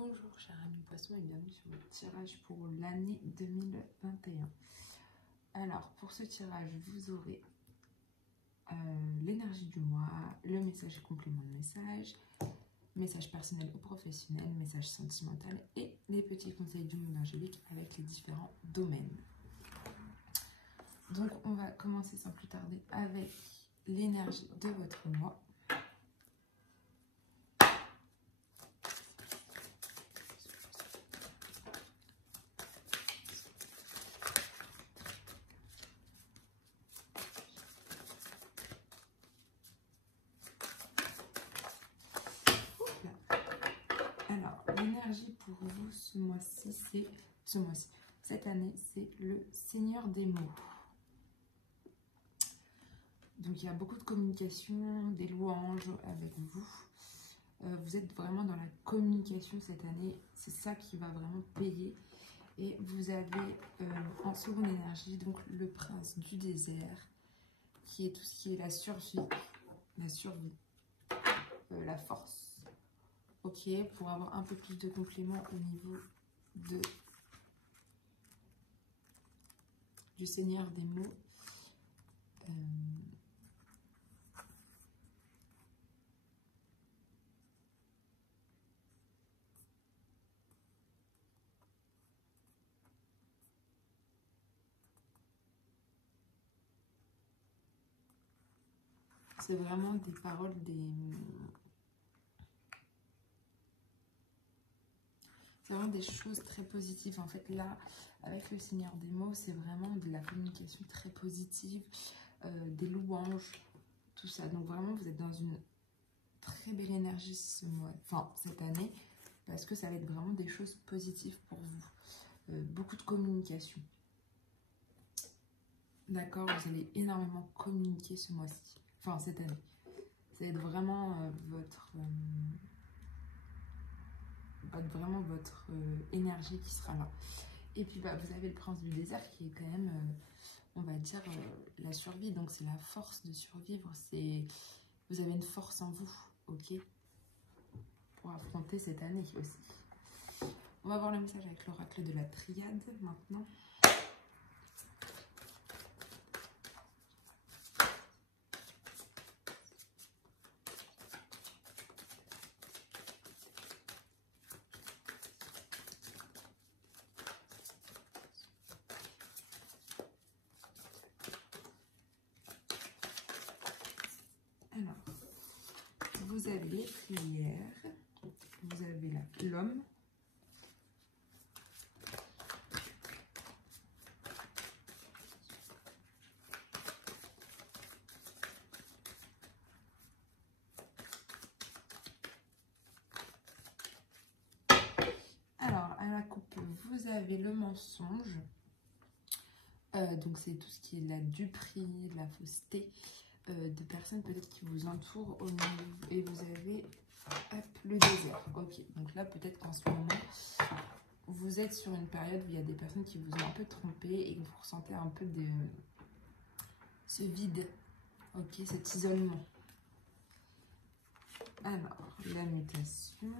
Bonjour chers amis poissons et bienvenue sur le tirage pour l'année 2021. Alors pour ce tirage vous aurez l'énergie du mois, le message et complément de message, message personnel ou professionnel, message sentimental et les petits conseils du monde angélique avec les différents domaines. Donc on va commencer sans plus tarder avec l'énergie de votre mois. Alors, l'énergie pour vous ce mois-ci, cette année, c'est le Seigneur des mots. Donc, il y a beaucoup de communication, des louanges avec vous. Vous êtes vraiment dans la communication cette année. C'est ça qui va vraiment payer. Et vous avez en seconde énergie, donc le prince du désert, qui est tout ce qui est la survie, la force. Ok, pour avoir un peu plus de compléments au niveau du Seigneur des mots. C'est vraiment des paroles, c'est vraiment des choses très positives. En fait, là, avec le Seigneur des mots, c'est vraiment de la communication très positive, des louanges, tout ça. Donc vraiment, vous êtes dans une très belle énergie ce mois, enfin cette année, parce que ça va être vraiment des choses positives pour vous. Beaucoup de communication. D'accord, vous allez énormément communiquer ce mois-ci, enfin cette année. Ça va être vraiment votre énergie qui sera là. Et puis bah, vous avez le prince du désert qui est quand même, on va dire, la survie. Donc c'est la force de survivre. Vous avez une force en vous, ok, pour affronter cette année aussi. On va voir le message avec l'oracle de la triade maintenant. Alors, vous avez les prières, vous avez l'homme, alors à la coupe vous avez le mensonge, donc c'est tout ce qui est de la duperie, de la fausseté, de personnes peut-être qui vous entourent au niveau, et vous avez hop, le désert. Ok, donc là peut-être qu'en ce moment vous êtes sur une période où il y a des personnes qui vous ont un peu trompé et que vous ressentez un peu de ce vide, ok, cet isolement. Alors, la mutation,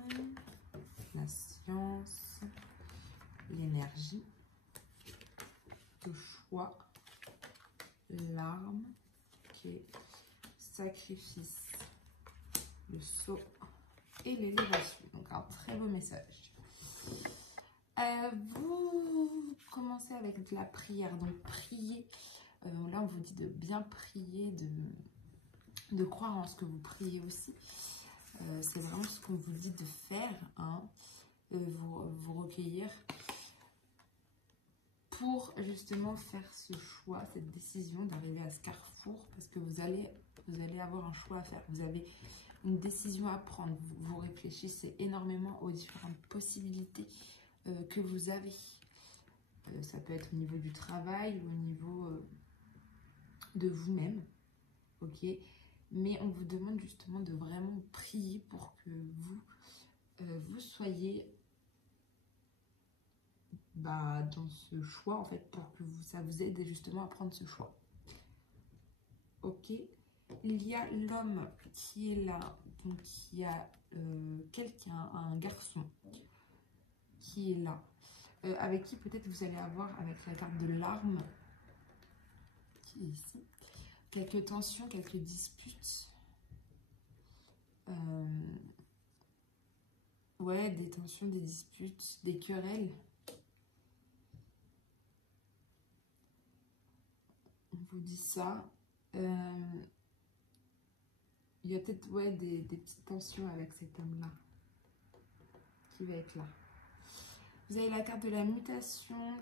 la science, l'énergie, le choix, l'arme, okay, sacrifice, le saut et l'élévation. Donc un très beau message. Vous commencez avec de la prière, donc priez. Là on vous dit de bien prier, de croire en ce que vous priez aussi. C'est vraiment ce qu'on vous dit de faire, hein, vous recueillir pour justement faire ce choix, cette décision d'arriver à ce carrefour, parce que vous allez avoir un choix à faire. Vous avez une décision à prendre. Vous réfléchissez énormément aux différentes possibilités que vous avez. Ça peut être au niveau du travail ou au niveau de vous-même, ok. Mais on vous demande justement de vraiment prier pour que vous soyez dans ce choix, en fait, pour que ça vous aide justement à prendre ce choix. Ok. Il y a l'homme qui est là, donc il y a quelqu'un, un garçon, qui est là. Avec qui peut-être vous allez avoir, avec la carte de l'arme, qui est ici, quelques tensions, quelques disputes. Ouais, des tensions, des disputes, des querelles. On vous dit ça. Il y a peut-être ouais, des petites tensions avec cet homme-là qui va être là. Vous avez la carte de la mutation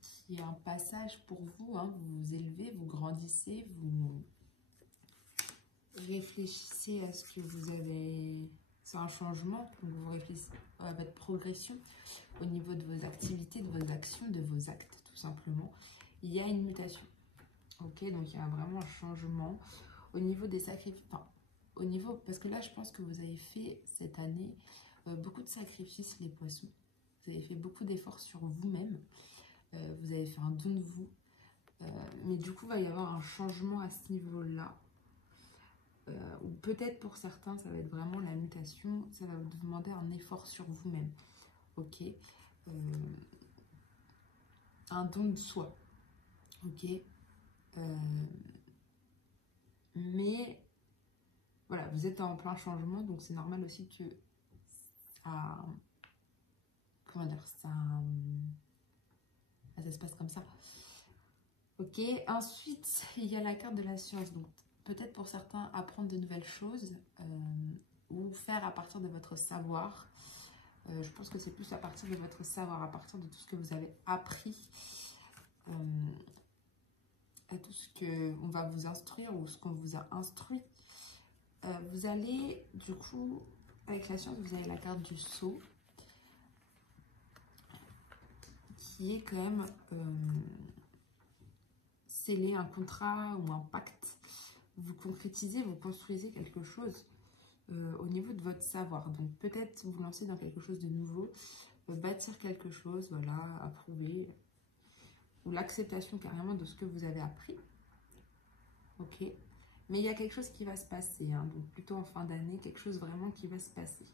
qui est un passage pour vous. Hein. Vous vous élevez, vous grandissez, vous réfléchissez à ce que vous avez... C'est un changement, donc vous réfléchissez à votre progression au niveau de vos activités, de vos actions, de vos actes, tout simplement. Il y a une mutation. Ok, donc il y a vraiment un changement au niveau des sacrifices. Enfin, au niveau, parce que là, je pense que vous avez fait cette année beaucoup de sacrifices, les poissons. Vous avez fait beaucoup d'efforts sur vous-même. Vous avez fait un don de vous. Mais du coup, il va y avoir un changement à ce niveau-là. Ou peut-être pour certains, ça va être vraiment la mutation. Ça va vous demander un effort sur vous-même. Ok. Un don de soi. Ok. Mais voilà, vous êtes en plein changement, donc c'est normal aussi que ça, comment dire, ça se passe comme ça. Ok, ensuite il y a la carte de la science, donc peut-être pour certains apprendre de nouvelles choses ou faire à partir de votre savoir. Je pense que c'est plus à partir de votre savoir, à partir de tout ce que vous avez appris. À tout ce qu'on va vous instruire ou ce qu'on vous a instruit. Vous allez, du coup, avec la science, vous avez la carte du sceau, qui est quand même sceller un contrat ou un pacte. Vous concrétisez, vous construisez quelque chose au niveau de votre savoir. Donc peut-être vous lancer dans quelque chose de nouveau, bâtir quelque chose, voilà, approuver, ou l'acceptation carrément de ce que vous avez appris. Ok. Mais il y a quelque chose qui va se passer, hein, donc plutôt en fin d'année, quelque chose vraiment qui va se passer.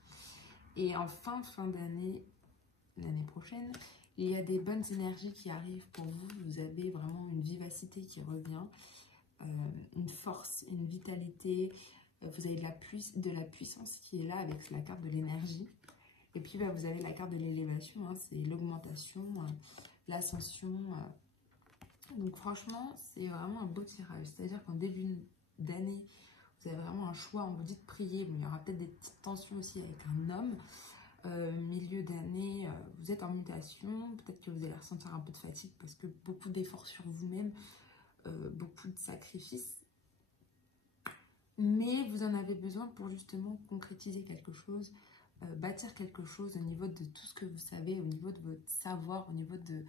Et en fin d'année, l'année prochaine, il y a des bonnes énergies qui arrivent pour vous. Vous avez vraiment une vivacité qui revient, une force, une vitalité. Vous avez de la puissance qui est là avec la carte de l'énergie. Et puis bah, vous avez la carte de l'élévation, hein, c'est l'augmentation, l'ascension. Donc franchement, c'est vraiment un beau tirage. C'est-à-dire qu'en début d'année, vous avez vraiment un choix. On vous dit de prier. Bon, il y aura peut-être des petites tensions aussi avec un homme. Milieu d'année, vous êtes en mutation. Peut-être que vous allez ressentir un peu de fatigue parce que beaucoup d'efforts sur vous-même, beaucoup de sacrifices. Mais vous en avez besoin pour justement concrétiser quelque chose, bâtir quelque chose au niveau de tout ce que vous savez, au niveau de votre savoir, au niveau de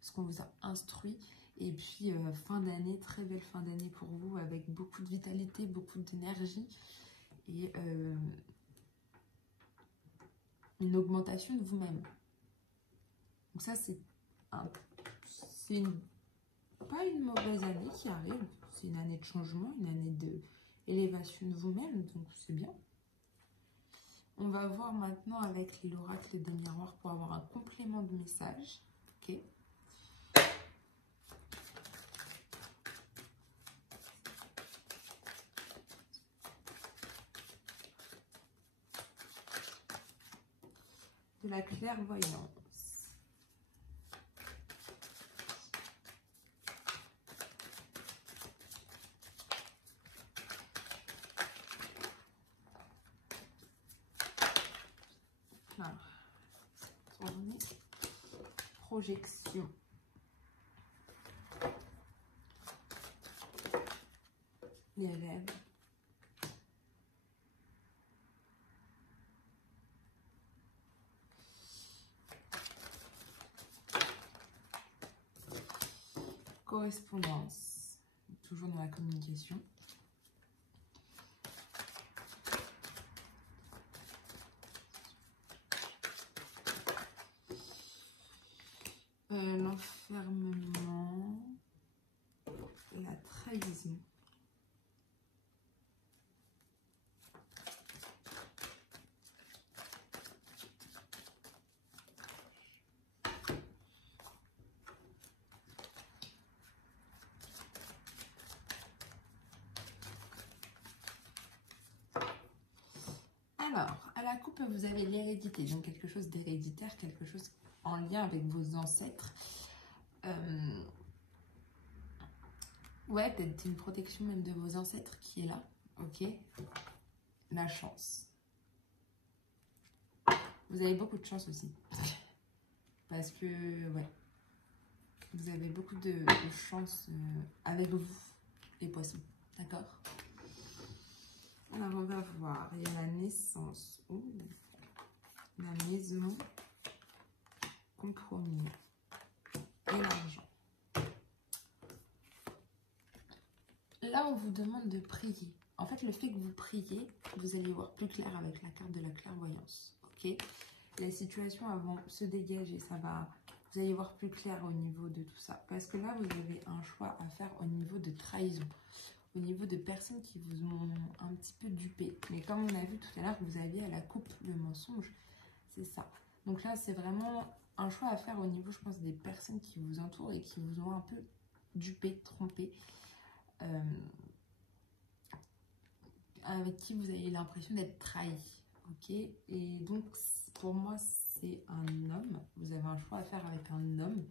ce qu'on vous a instruit. Et puis, fin d'année, très belle fin d'année pour vous, avec beaucoup de vitalité, beaucoup d'énergie. Et une augmentation de vous-même. Donc ça, c'est pas une mauvaise année qui arrive. C'est une année de changement, une année d'élévation de vous-même. Donc, c'est bien. On va voir maintenant avec l'oracle des miroirs pour avoir un complément de message. Ok. De la clairvoyance. Alors, tournez. Projection. Les lèvres. Correspondance, toujours dans la communication. L'enfermement, la trahison. Alors, à la coupe, vous avez l'hérédité, donc quelque chose d'héréditaire, quelque chose en lien avec vos ancêtres. Ouais, peut-être une protection même de vos ancêtres qui est là, ok. La chance. Vous avez beaucoup de chance aussi. Parce que, ouais, vous avez beaucoup de chance avec vous, les poissons, d'accord? Alors, on va voir, il y a la naissance, la maison, compromis et l'argent. Là, on vous demande de prier. En fait, le fait que vous priez, vous allez voir plus clair avec la carte de la clairvoyance, ok? Les situations vont se dégager, vous allez voir plus clair au niveau de tout ça. Parce que là, vous avez un choix à faire au niveau de trahison, au niveau de personnes qui vous ont un petit peu dupé. Mais comme on a vu tout à l'heure, vous aviez à la coupe le mensonge, c'est ça. Donc là, c'est vraiment un choix à faire au niveau, je pense, des personnes qui vous entourent et qui vous ont un peu dupé, trompé. Avec qui vous avez l'impression d'être trahi, ok? Et donc, pour moi, c'est un homme. Vous avez un choix à faire avec un homme.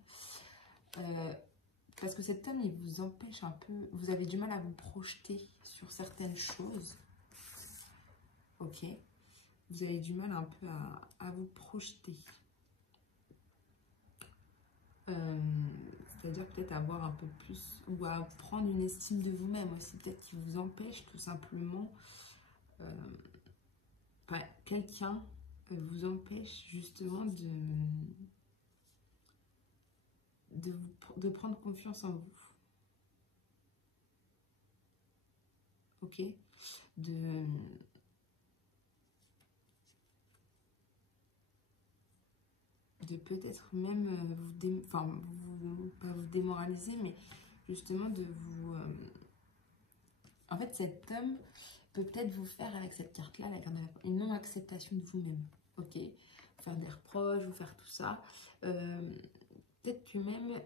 Parce que cet homme, il vous empêche un peu... Vous avez du mal à vous projeter sur certaines choses, ok? Vous avez du mal un peu à vous projeter. C'est-à-dire peut-être avoir un peu plus, ou à prendre une estime de vous-même aussi, peut-être qui vous empêche tout simplement, quelqu'un vous empêche justement de prendre confiance en vous, ok, de peut-être même pas vous démoraliser, mais justement de vous... En fait, cet homme peut peut-être vous faire, avec cette carte-là, une non-acceptation de vous-même, ok? Faire des reproches, vous faire tout ça. Peut-être que même,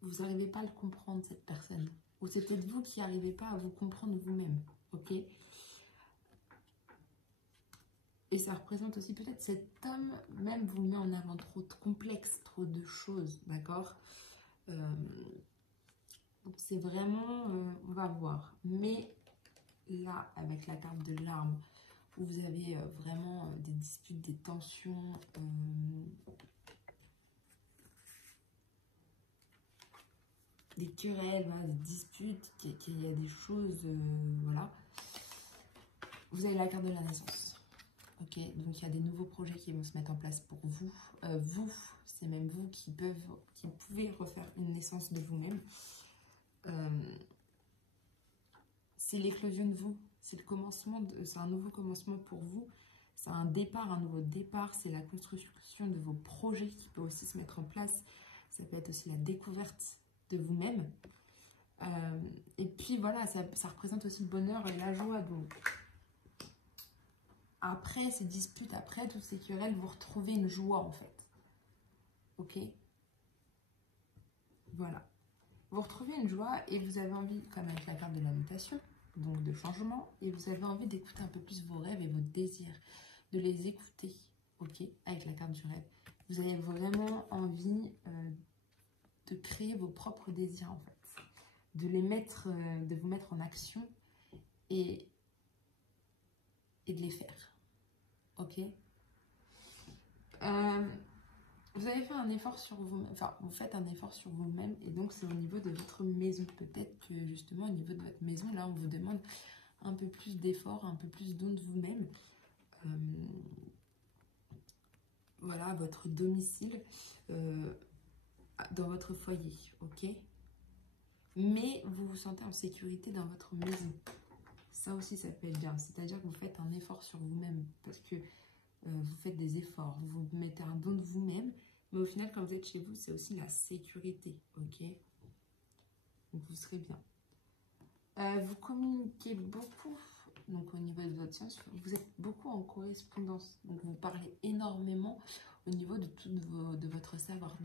vous n'arrivez pas à le comprendre, cette personne. Ou c'est peut-être vous qui n'arrivez pas à vous comprendre vous-même, ok? Et ça représente aussi peut-être cet homme, même vous met en avant trop de complexes, trop de choses, d'accord? Donc c'est vraiment, on va voir. Mais là, avec la carte de l'arme, où vous avez vraiment des disputes, des tensions, des querelles, voilà, des disputes, qu'il y a des choses, voilà. Vous avez la carte de la naissance. Ok, donc il y a des nouveaux projets qui vont se mettre en place pour vous. C'est même vous qui pouvez refaire une naissance de vous-même. C'est l'éclosion de vous. C'est le commencement, c'est un nouveau commencement pour vous. C'est un départ, un nouveau départ. C'est la construction de vos projets qui peut aussi se mettre en place. Ça peut être aussi la découverte de vous-même. Et puis voilà, ça représente aussi le bonheur et la joie. Donc, après ces disputes, après toutes ces querelles, vous retrouvez une joie en fait. Ok? Voilà. Vous retrouvez une joie et vous avez envie, comme avec la carte de la mutation, donc de changement, et vous avez envie d'écouter un peu plus vos rêves et vos désirs, de les écouter, ok? Avec la carte du rêve. Vous avez vraiment envie de créer vos propres désirs en fait, de vous mettre en action et de les faire. Ok, vous avez fait un effort sur vous-même, enfin vous faites un effort sur vous-même et donc c'est au niveau de votre maison. Peut-être que justement au niveau de votre maison, là on vous demande un peu plus d'effort, un peu plus don de vous-même. Voilà, votre domicile, dans votre foyer, ok? Mais vous vous sentez en sécurité dans votre maison. Ça aussi, ça peut être bien. C'est-à-dire que vous faites un effort sur vous-même parce que vous faites des efforts, vous mettez un don de vous-même, mais au final, quand vous êtes chez vous, c'est aussi la sécurité, ok? Donc, vous serez bien. Vous communiquez beaucoup, donc au niveau de votre sens, vous êtes beaucoup en correspondance, donc vous parlez énormément au niveau de tout de votre savoir,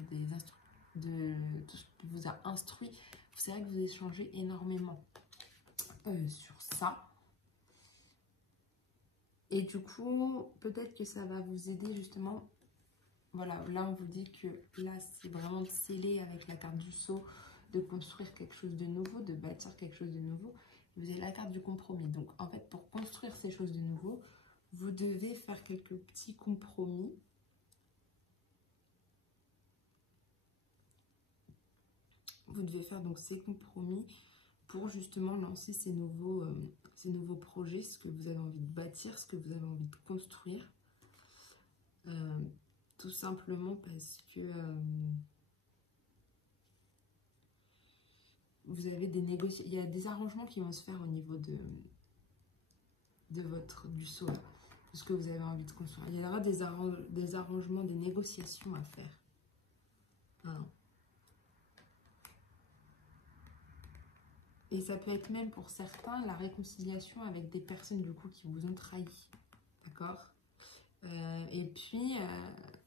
de tout ce qui vous a instruit. C'est vrai que vous échangez énormément sur ça. Et du coup, peut-être que ça va vous aider justement. Voilà, là on vous dit que là c'est vraiment de sceller avec la carte du sceau, de construire quelque chose de nouveau, de bâtir quelque chose de nouveau. Vous avez la carte du compromis. Donc en fait, pour construire ces choses de nouveau, vous devez faire quelques petits compromis. Vous devez faire donc ces compromis pour justement lancer ces nouveaux projets, ce que vous avez envie de bâtir, ce que vous avez envie de construire. Tout simplement parce que vous avez des négociations, il y a des arrangements qui vont se faire au niveau du sceau, de ce que vous avez envie de construire. Il y aura des arrangements, des négociations à faire. Hein. Et ça peut être même pour certains la réconciliation avec des personnes du coup qui vous ont trahi. D'accord? Et puis,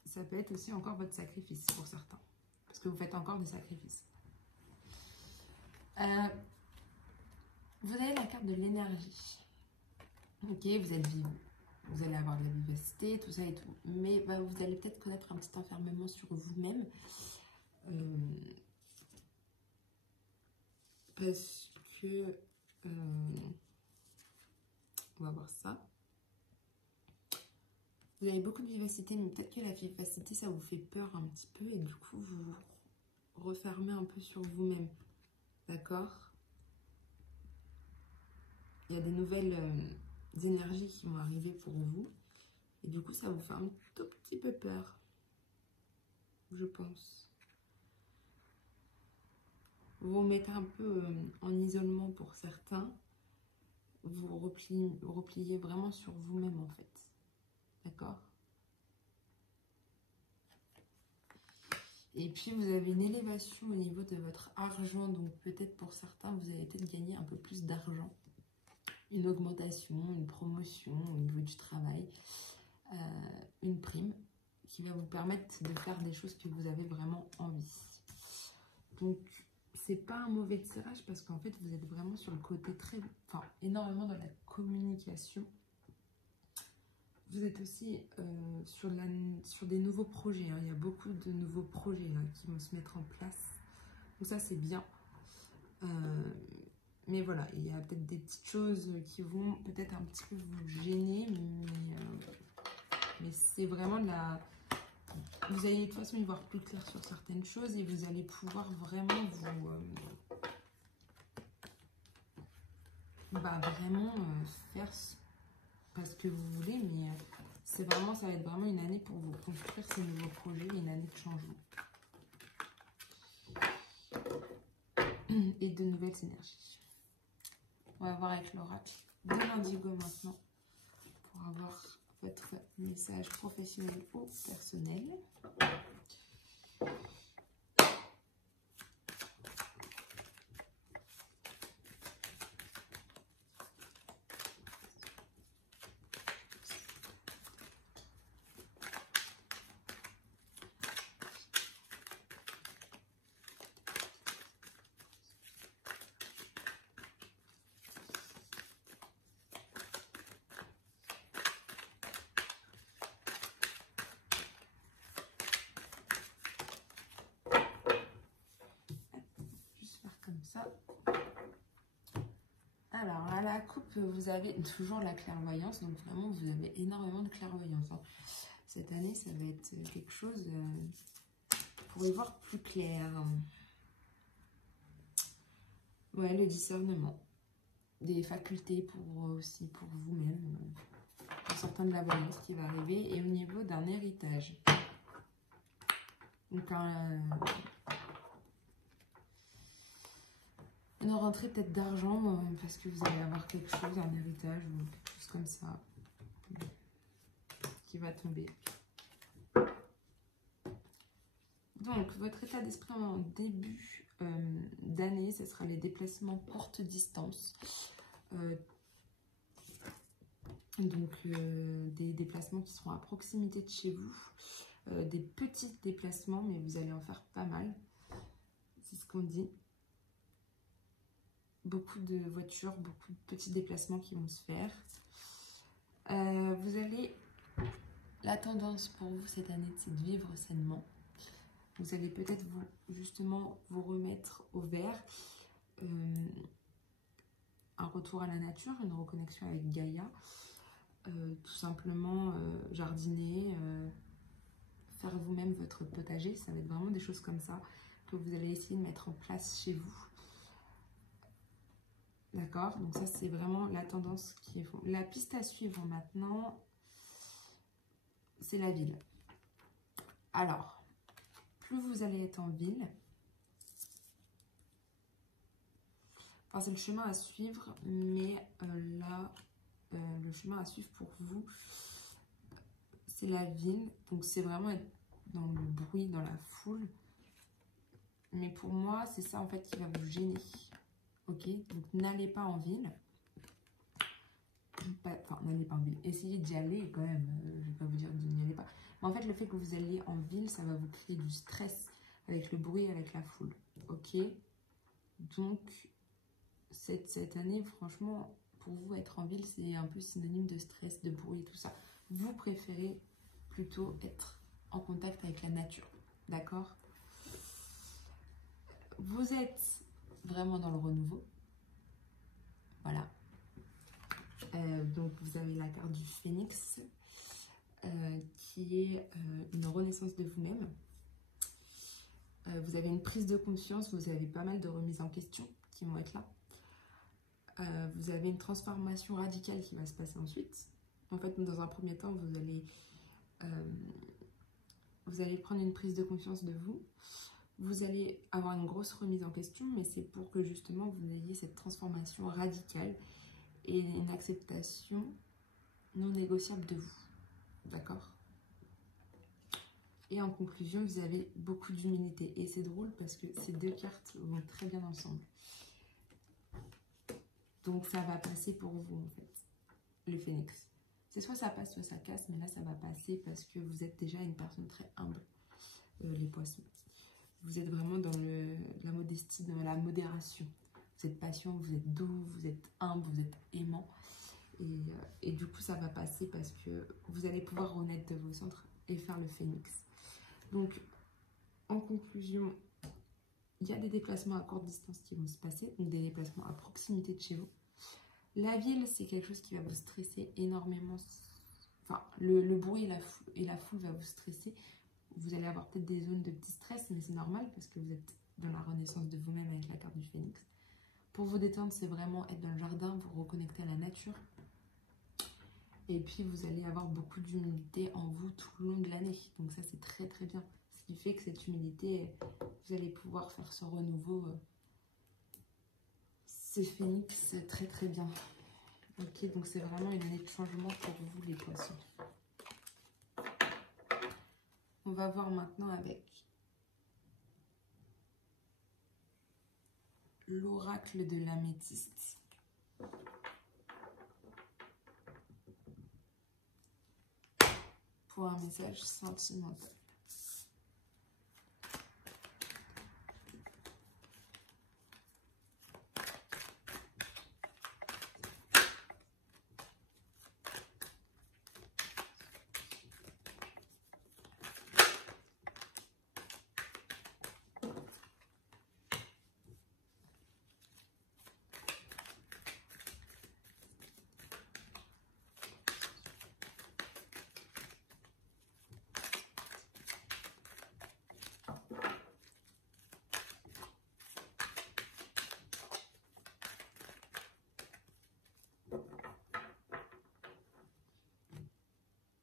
ça peut être aussi encore votre sacrifice pour certains. Parce que vous faites encore des sacrifices. Vous avez la carte de l'énergie. Ok, vous êtes vivant. Vous allez avoir de la vivacité, tout ça et tout. Mais vous allez peut-être connaître un petit enfermement sur vous-même. Parce que... on va voir ça. Vous avez beaucoup de vivacité, mais peut-être que la vivacité, ça vous fait peur un petit peu. Et du coup, vous vous refermez un peu sur vous-même. D'accord? Il y a des nouvelles énergies qui vont arriver pour vous. Et du coup, ça vous fait un tout petit peu peur. Je pense. Vous vous mettez un peu en isolement pour certains. Vous repliez vraiment sur vous-même en fait. D'accord? Et puis vous avez une élévation au niveau de votre argent. Donc peut-être pour certains, vous allez peut-être gagner un peu plus d'argent. Une augmentation, une promotion au niveau du travail. Une prime qui va vous permettre de faire des choses que vous avez vraiment envie. Donc c'est pas un mauvais tirage parce qu'en fait vous êtes vraiment sur le côté énormément dans la communication. Vous êtes aussi sur des nouveaux projets. Hein. Il y a beaucoup de nouveaux projets qui vont se mettre en place. Donc ça c'est bien. Mais voilà, il y a peut-être des petites choses qui vont peut-être un petit peu vous gêner. Mais c'est vraiment de la... Vous allez de toute façon y voir plus clair sur certaines choses et vous allez pouvoir vraiment faire ce que vous voulez, mais ça va être vraiment une année pour vous construire ces nouveaux projets, une année de changement et de nouvelles énergies. On va voir avec l'oracle de l'Indigo maintenant pour avoir votre message professionnel ou personnel. Ça. Alors, à la coupe, vous avez toujours la clairvoyance. Donc, vraiment, vous avez énormément de clairvoyance. Hein. Cette année, ça va être quelque chose pour y voir plus clair. Ouais, le discernement. Des facultés aussi pour vous-même. En sortant de la voyance qui va arriver. Et au niveau d'un héritage. Donc, une rentrée peut-être d'argent parce que vous allez avoir quelque chose, un héritage ou quelque chose comme ça qui va tomber. Donc, votre état d'esprit en début d'année, ce sera les déplacements courte distance. Donc, des déplacements qui seront à proximité de chez vous. Des petits déplacements, mais vous allez en faire pas mal. C'est ce qu'on dit. Beaucoup de voitures, beaucoup de petits déplacements qui vont se faire. Vous allez... La tendance pour vous cette année, c'est de vivre sainement. Vous allez peut-être justement vous remettre au vert. Un retour à la nature, une reconnexion avec Gaïa. Tout simplement jardiner, faire vous-même votre potager. Ça va être vraiment des choses comme ça que vous allez essayer de mettre en place chez vous. D'accord? Donc ça, c'est vraiment la tendance qui est... La piste à suivre maintenant, c'est la ville. Alors, plus vous allez être en ville, enfin c'est le chemin à suivre, mais là, le chemin à suivre pour vous, c'est la ville. Donc c'est vraiment être dans le bruit, dans la foule. Mais pour moi, c'est ça en fait qui va vous gêner. Ok? Donc n'allez pas en ville. Enfin, n'allez pas en ville. Essayez d'y aller quand même. Je ne vais pas vous dire n'y allez pas. Mais en fait, le fait que vous alliez en ville, ça va vous créer du stress avec le bruit, avec la foule. Ok? Donc, cette année, franchement, pour vous, être en ville, c'est un peu synonyme de stress, de bruit et tout ça. Vous préférez plutôt être en contact avec la nature. D'accord? Vous êtes vraiment dans le renouveau. Voilà. Donc, vous avez la carte du phénix qui est une renaissance de vous-même. Vous avez une prise de conscience, vous avez pas mal de remises en question qui vont être là. Vous avez une transformation radicale qui va se passer ensuite. En fait, dans un premier temps, vous allez prendre une prise de conscience de vous. Vous allez avoir une grosse remise en question, mais c'est pour que justement vous ayez cette transformation radicale et une acceptation non négociable de vous. D'accord? Et en conclusion, vous avez beaucoup d'humilité. Et c'est drôle parce que ces deux cartes vont très bien ensemble. Donc ça va passer pour vous en fait, le phénix. C'est soit ça passe, soit ça casse, mais là ça va passer parce que vous êtes déjà une personne très humble, les poissons. Vous êtes vraiment dans la modestie, dans la modération. Vous êtes patient, vous êtes doux, vous êtes humble, vous êtes aimant. Et du coup ça va passer parce que vous allez pouvoir renaître de vos centres et faire le phénix. Donc en conclusion, il y a des déplacements à courte distance qui vont se passer, donc des déplacements à proximité de chez vous. La ville, c'est quelque chose qui va vous stresser énormément. Enfin, le bruit et la foule va vous stresser. Vous allez avoir peut-être des zones de petit stress, mais c'est normal parce que vous êtes dans la renaissance de vous-même avec la carte du phénix. Pour vous détendre, c'est vraiment être dans le jardin, vous reconnecter à la nature. Et puis, vous allez avoir beaucoup d'humilité en vous tout le long de l'année. Donc ça, c'est très très bien. Ce qui fait que cette humilité, vous allez pouvoir faire ce renouveau. C'est phénix, très très bien. Ok, donc c'est vraiment une année de changement pour vous les poissons. On va voir maintenant avec l'oracle de l'améthyste. Pour un message sentimental.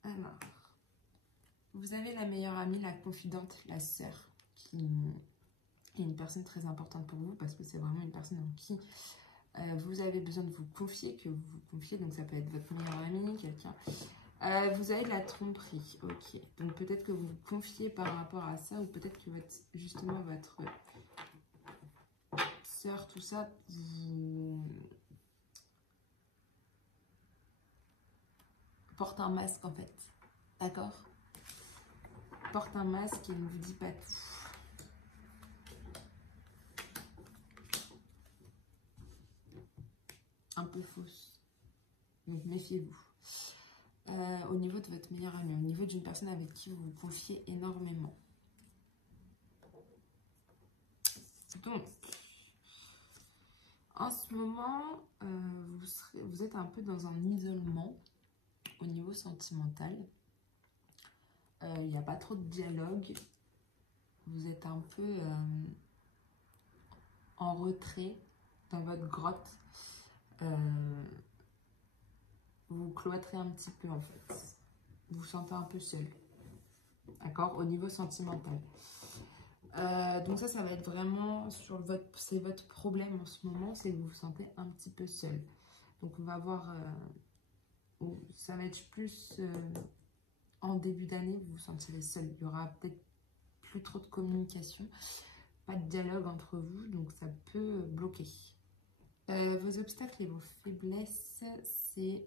Alors, vous avez la meilleure amie, la confidente, la sœur, qui est une personne très importante pour vous parce que c'est vraiment une personne en qui vous avez besoin de vous confier, que vous vous confiez. Donc ça peut être votre meilleur ami, quelqu'un. Vous avez de la tromperie, ok. Donc peut-être que vous vous confiez par rapport à ça, ou peut-être que justement votre sœur, tout ça, vous porte un masque en fait. D'accord? Porte un masque et ne vous dit pas tout. Un peu fausse. Donc méfiez-vous. au niveau de votre meilleur ami, au niveau d'une personne avec qui vous vous confiez énormément. Donc, en ce moment, vous êtes un peu dans un isolement au niveau sentimental. Il n'y a pas trop de dialogue. Vous êtes un peu en retrait dans votre grotte. Vous vous cloîtrez un petit peu en fait. Vous vous sentez un peu seul. D'accord? Au niveau sentimental. Donc ça va être vraiment sur c'est votre problème en ce moment, c'est que vous vous sentez un petit peu seul. Donc on va voir, ça va être plus en début d'année, vous vous sentirez seul. Il y aura peut-être plus trop de communication, pas de dialogue entre vous, donc ça peut bloquer. Vos obstacles et vos faiblesses, c'est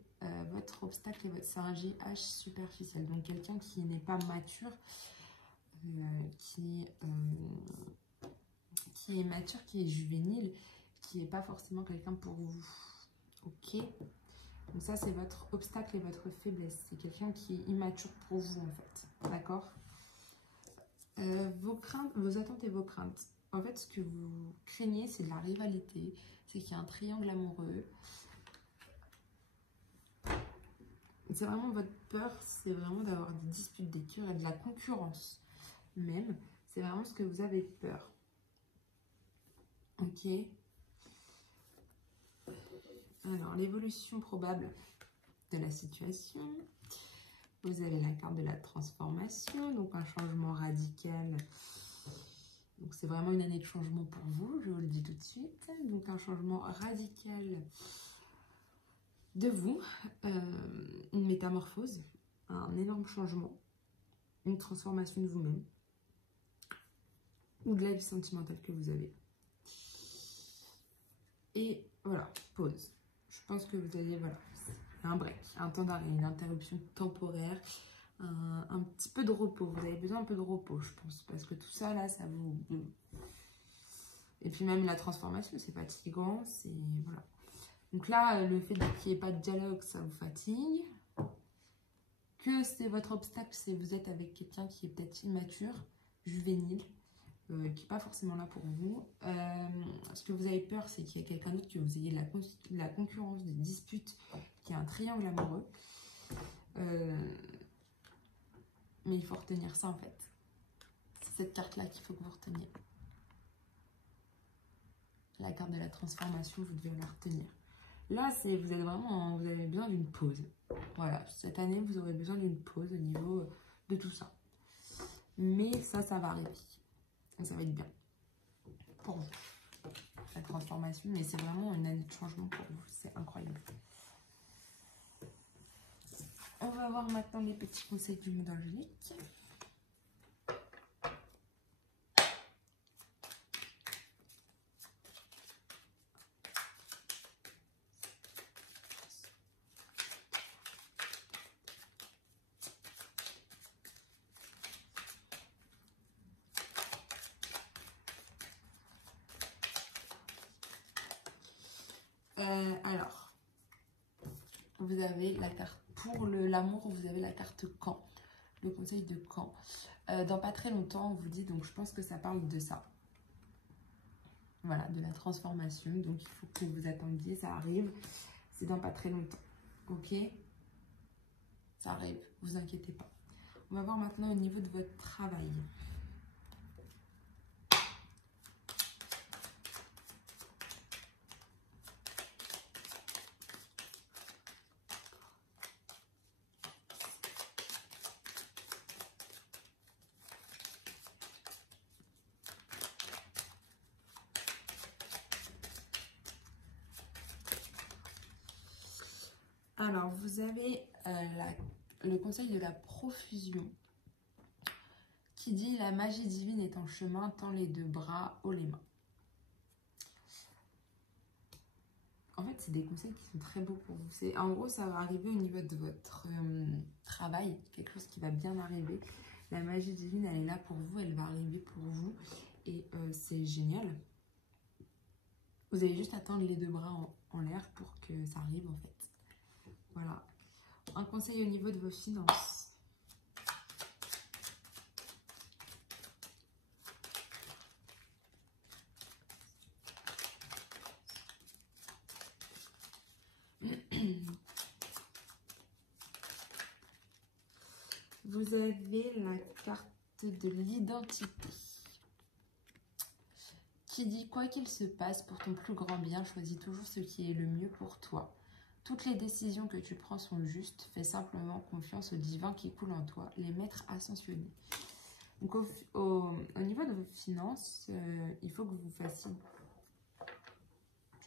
votre obstacle et c'est un GH superficiel. Donc quelqu'un qui n'est pas mature, qui est mature, qui est juvénile, qui n'est pas forcément quelqu'un pour vous. Ok? Donc ça, c'est votre obstacle et votre faiblesse. C'est quelqu'un qui est immature pour vous, en fait. D'accord? Vos craintes, vos attentes et vos craintes. En fait, ce que vous craignez, c'est de la rivalité. C'est qu'il y a un triangle amoureux. C'est vraiment votre peur, c'est vraiment d'avoir des disputes, des querelles, de la concurrence. Même, c'est vraiment ce que vous avez peur. Ok. Alors, l'évolution probable de la situation. Vous avez la carte de la transformation, donc un changement radical. Donc, c'est vraiment une année de changement pour vous, je vous le dis tout de suite. Donc, un changement radical de vous, une métamorphose, un énorme changement, une transformation de vous-même ou de la vie sentimentale que vous avez. Et voilà, pause. Je pense que vous allez, voilà, un break, un temps d'arrêt, une interruption temporaire, un petit peu de repos. Vous avez besoin un peu de repos, je pense, parce que tout ça, là, ça vous... Et puis même la transformation, c'est fatigant, c'est... Voilà. Donc là, le fait qu'il n'y ait pas de dialogue, ça vous fatigue. Que c'est votre obstacle, c'est vous êtes avec quelqu'un qui est peut-être immature, juvénile, qui n'est pas forcément là pour vous. Ce que vous avez peur, c'est qu'il y ait quelqu'un d'autre, que vous ayez de la concurrence, des disputes, qu'il y ait un triangle amoureux. Mais il faut retenir ça en fait. C'est cette carte-là qu'il faut que vous reteniez. La carte de la transformation, vous devez la retenir. Là, vous avez besoin d'une pause. Voilà, cette année, vous aurez besoin d'une pause au niveau de tout ça. Mais ça va arriver. Ça va être bien pour vous. La transformation, mais c'est vraiment une année de changement pour vous. C'est incroyable. On va voir maintenant les petits conseils du monde angélique. Alors, vous avez la carte pour l'amour, vous avez la carte camp, le conseil de camp. Dans pas très longtemps, on vous dit, donc je pense que ça parle de ça. Voilà, de la transformation. Donc il faut que vous attendiez, ça arrive. C'est dans pas très longtemps. Ok? Ça arrive, vous inquiétez pas. On va voir maintenant au niveau de votre travail. Alors, vous avez le conseil de la profusion qui dit « La magie divine est en chemin, tends les deux bras, haut les mains ». En fait, c'est des conseils qui sont très beaux pour vous. En gros, ça va arriver au niveau de votre travail, quelque chose qui va bien arriver. La magie divine, elle est là pour vous, elle va arriver pour vous et c'est génial. Vous allez juste attendre les deux bras en l'air pour que ça arrive en fait. Voilà. Un conseil au niveau de vos finances. Vous avez la carte de l'identité qui dit quoi qu'il se passe pour ton plus grand bien, choisis toujours ce qui est le mieux pour toi. Toutes les décisions que tu prends sont justes, fais simplement confiance au divin qui coule en toi, les maîtres ascensionnés. Donc au niveau de vos finances, il faut que vous fassiez,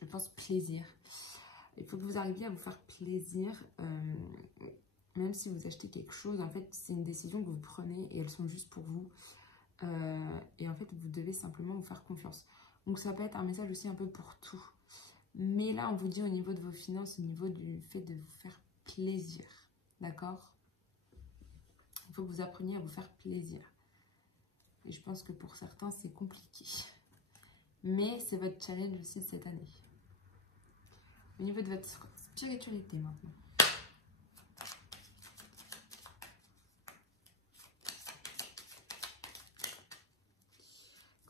je pense, plaisir. Il faut que vous arriviez à vous faire plaisir, même si vous achetez quelque chose. En fait, c'est une décision que vous prenez et elles sont justes pour vous. Et en fait, vous devez simplement vous faire confiance. Donc ça peut être un message aussi un peu pour tout. Mais là, on vous dit au niveau de vos finances, au niveau du fait de vous faire plaisir. D'accord? Il faut que vous appreniez à vous faire plaisir. Et je pense que pour certains, c'est compliqué. Mais c'est votre challenge aussi de cette année. Au niveau de votre spiritualité maintenant.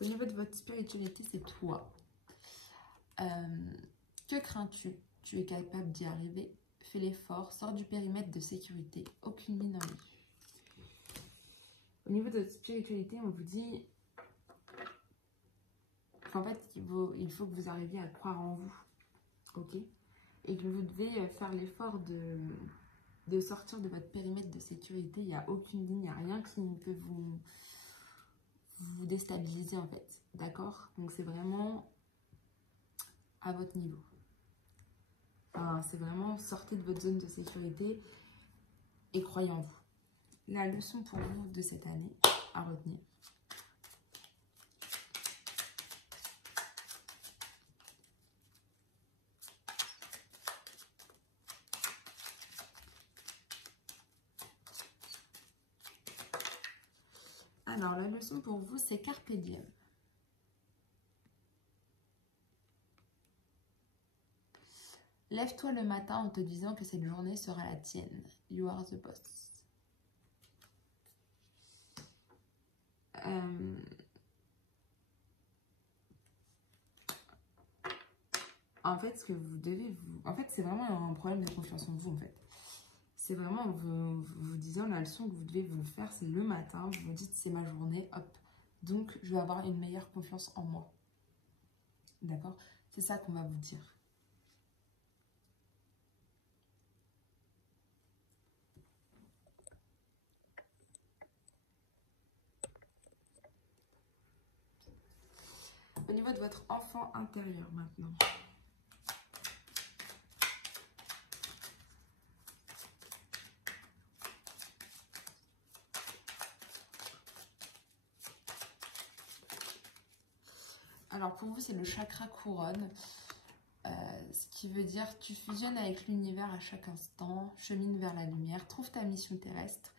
Au niveau de votre spiritualité, c'est toi. Que crains-tu? Tu es capable d'y arriver. Fais l'effort, sors du périmètre de sécurité. Aucune ligne en vue. Au niveau de votre spiritualité, on vous dit qu'en fait, il faut que vous arriviez à croire en vous. Ok? Et que vous devez faire l'effort de sortir de votre périmètre de sécurité. Il n'y a aucune ligne, il n'y a rien qui peut vous déstabiliser en fait. D'accord? Donc c'est vraiment à votre niveau. Enfin, c'est vraiment sortez de votre zone de sécurité et croyez en vous. La leçon pour vous de cette année à retenir. Alors, la leçon pour vous, c'est Carpe Diem. Lève-toi le matin en te disant que cette journée sera la tienne. You are the boss. En fait, ce que vous devez En fait, c'est vraiment un problème de confiance en vous, en fait. C'est vraiment vous disant la leçon que vous devez vous faire, c'est le matin, vous vous dites c'est ma journée, hop. Donc, je vais avoir une meilleure confiance en moi. D'accord? C'est ça qu'on va vous dire. Au niveau de votre enfant intérieur maintenant. Alors pour vous, c'est le chakra couronne. Ce qui veut dire tu fusionnes avec l'univers à chaque instant, chemine vers la lumière, trouve ta mission terrestre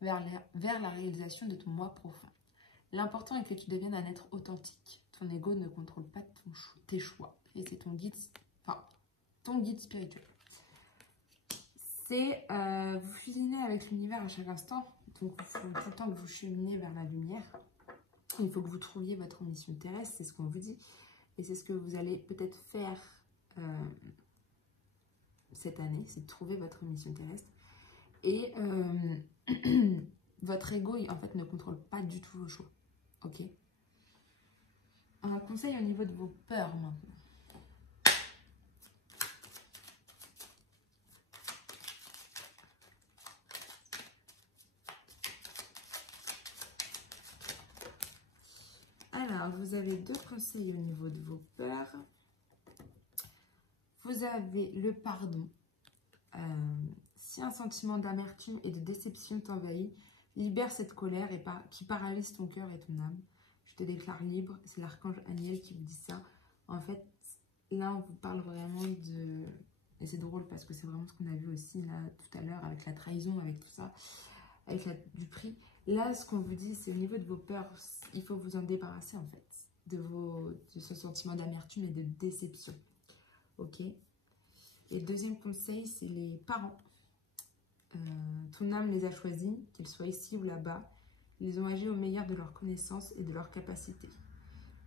vers la réalisation de ton moi profond. L'important est que tu deviennes un être authentique. Ton ego ne contrôle pas tes choix. Et c'est ton guide spirituel. C'est vous fusionnez avec l'univers à chaque instant. Donc il faut tout le temps que vous cheminez vers la lumière. Il faut que vous trouviez votre mission terrestre, c'est ce qu'on vous dit. Et c'est ce que vous allez peut-être faire cette année, c'est de trouver votre mission terrestre. Et votre ego, en fait, ne contrôle pas du tout vos choix. Ok? Un conseil au niveau de vos peurs maintenant. Alors, vous avez deux conseils au niveau de vos peurs. Vous avez le pardon. Si un sentiment d'amertume et de déception t'envahit, libère cette colère qui paralyse ton cœur et ton âme. Je te déclare libre. C'est l'archange Aniel qui vous dit ça. En fait, là, on vous parle vraiment de... Et c'est drôle parce que c'est vraiment ce qu'on a vu aussi là tout à l'heure avec la trahison, avec tout ça, avec du prix. Là, ce qu'on vous dit, c'est au niveau de vos peurs, il faut vous en débarrasser en fait, de ce sentiment d'amertume et de déception. Ok? Et le deuxième conseil, c'est les parents. Ton âme les a choisis, qu'ils soient ici ou là-bas. Ils ont agi au meilleur de leurs connaissances et de leurs capacités.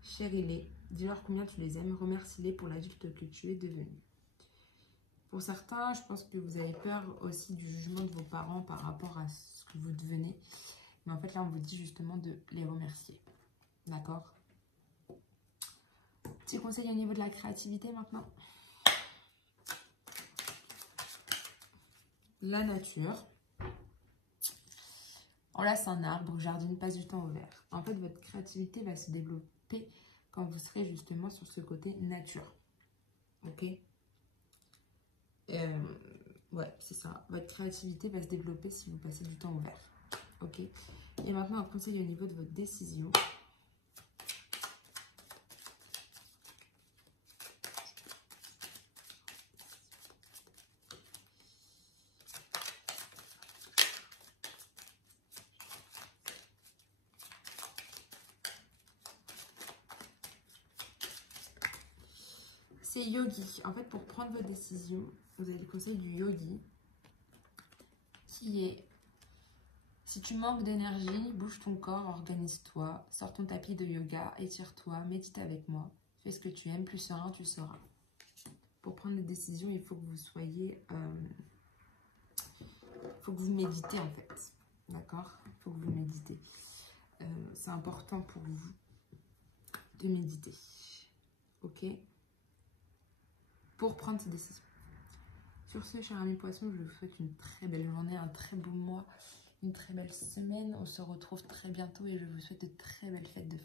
Chéris-les, dis-leur combien tu les aimes, remercie-les pour l'adulte que tu es devenu. Pour certains, je pense que vous avez peur aussi du jugement de vos parents par rapport à ce que vous devenez. Mais en fait, là, on vous dit justement de les remercier. D'accord? Petit conseil au niveau de la créativité maintenant. La nature. Enlace un arbre, jardine, passe du temps au vert. En fait, votre créativité va se développer quand vous serez justement sur ce côté nature. Ok? Ouais, c'est ça. Votre créativité va se développer si vous passez du temps au vert. Ok? Et maintenant, un conseil au niveau de votre décision. C'est yogi. En fait, pour prendre votre décision, vous avez le conseil du yogi qui est: si tu manques d'énergie, bouge ton corps, organise-toi, sors ton tapis de yoga, étire-toi, médite avec moi, fais ce que tu aimes, plus serein tu seras. Pour prendre des décisions, il faut que vous soyez... il faut que vous méditez en fait. D'accord? Il faut que vous méditez. C'est important pour vous de méditer. Ok? Pour prendre ces décisions. Sur ce, chers amis poissons, je vous souhaite une très belle journée, un très beau mois, une très belle semaine. On se retrouve très bientôt et je vous souhaite de très belles fêtes de fin